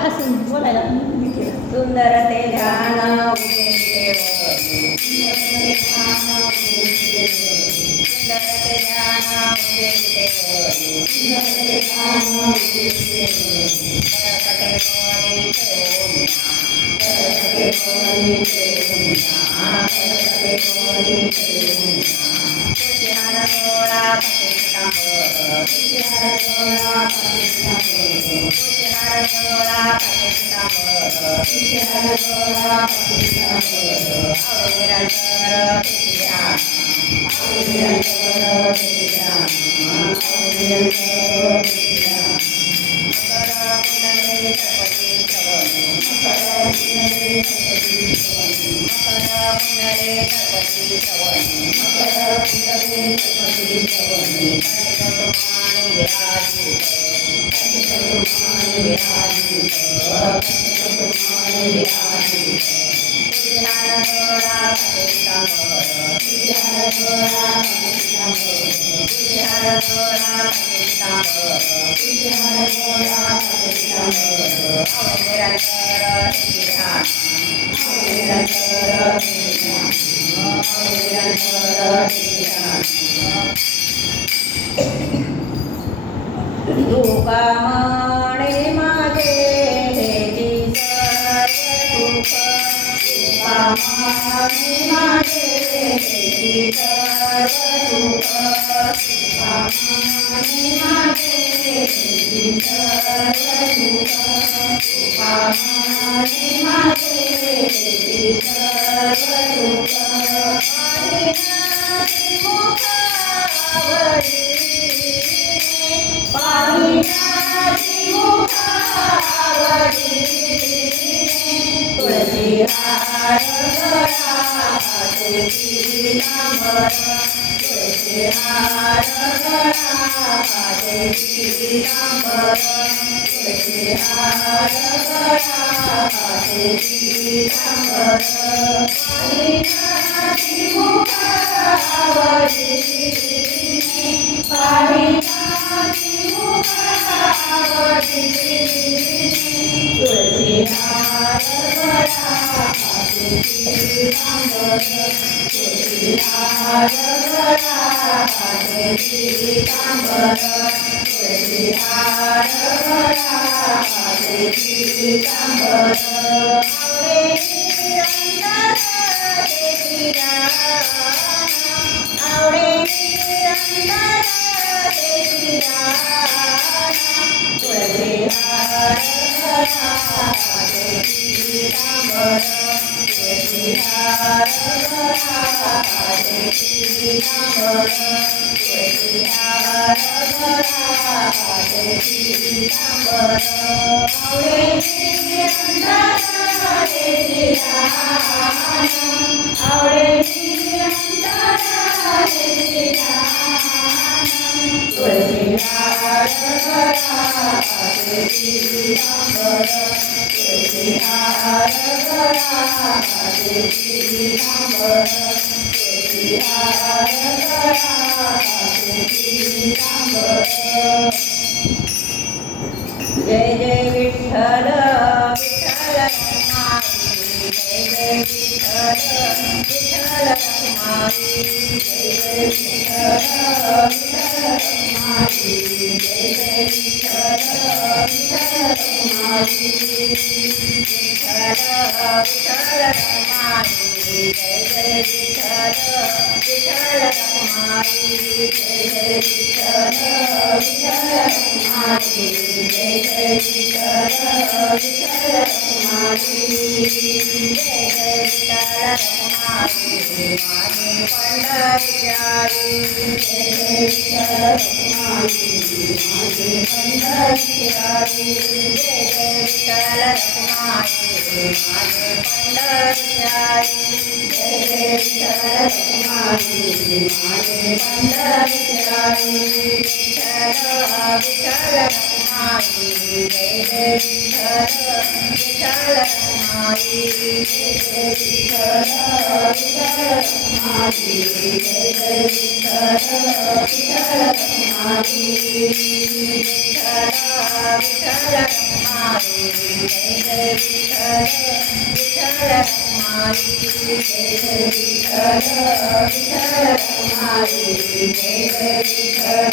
हसून बोलायला सुंदर ते ध्यान उभे ठेवणी सुंदर ते ध्यान उभे ठेवणी करकटे मोरी तुझ्यार गोळा पतितांबर तुझ्यार गोळा पतितांबर निरंतर दुःखामणे माझे हेची सर्व सुख दुःखामणे माझे हेची सर्व सुख दुःखामणे माझे हेची सर्व सुख दुःखामणे माझे हेची सर्व सुख पाहिनाची मुखावरी तुळशी हार गळाते पीतांबर तुळशी हार गळाते पीतांबर तुळशी हार गळाते पीतांबर पाहिनाची मुखावरी पाहिनाची मुखावरी तुळशी हार गळाते पीतांबर तुळशी हार गळाते पीतांबर तुळशी हार गळाते पीतांबर आवडे निरंतर तेची रान आवडे निरंतर तेची रान तुळशी हार गळाते पीतांबर तुळशी हार गळाते पीतांबर तुळशी हार गळाते पीतांबर आवडे निरंतर तेची रान आवडे निरंतर तेची रान तुळशी हार गळाते पीतांबर तुळशी हार गळाते पीतांबर तुळशी हार गळाते पीतांबर जय जय विठ्ठल विठ्ठल रखुमाई जय जय विठ्ठल विठ्ठल रखुमाई जय जय विठ्ठल विठ्ठल रखुमाई जय जय विठ्ठल विठ्ठल रखुमाई विठ्ठल विठ्ठल रखुमाई जय जय विठ्ठल विठ्ठल रखुमाई जय जय विठ्ठल विठ्ठल रखुमाई जय जय विठ्ठल विठ्ठल रखुमाई जय जय विठ्ठल रखुमाई माझे पंढरीची आई जय जय विठ्ठल रखुमाई माझे पंढरीची आई जय जय विठ्ठल रखुमाई माझे पंढरीची आई जय जय विठ्ठल रखुमाई माझे पंढरीची आई विठ्ठल विठ्ठल रखुमाई जय जय विठ्ठल विठ्ठल रखुमाई जय जय विठ्ठल विठ्ठल रखुमाई जय जय विठ्ठल विठ्ठल रखुमाई विठ्ठल विठ्ठल रखुमाई जय जय विठ्ठल विठ्ठल रखुमाई जय जय विठ्ठल विठ्ठल रखुमाई जय जय विठ्ठल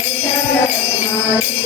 विठ्ठल रखुमाई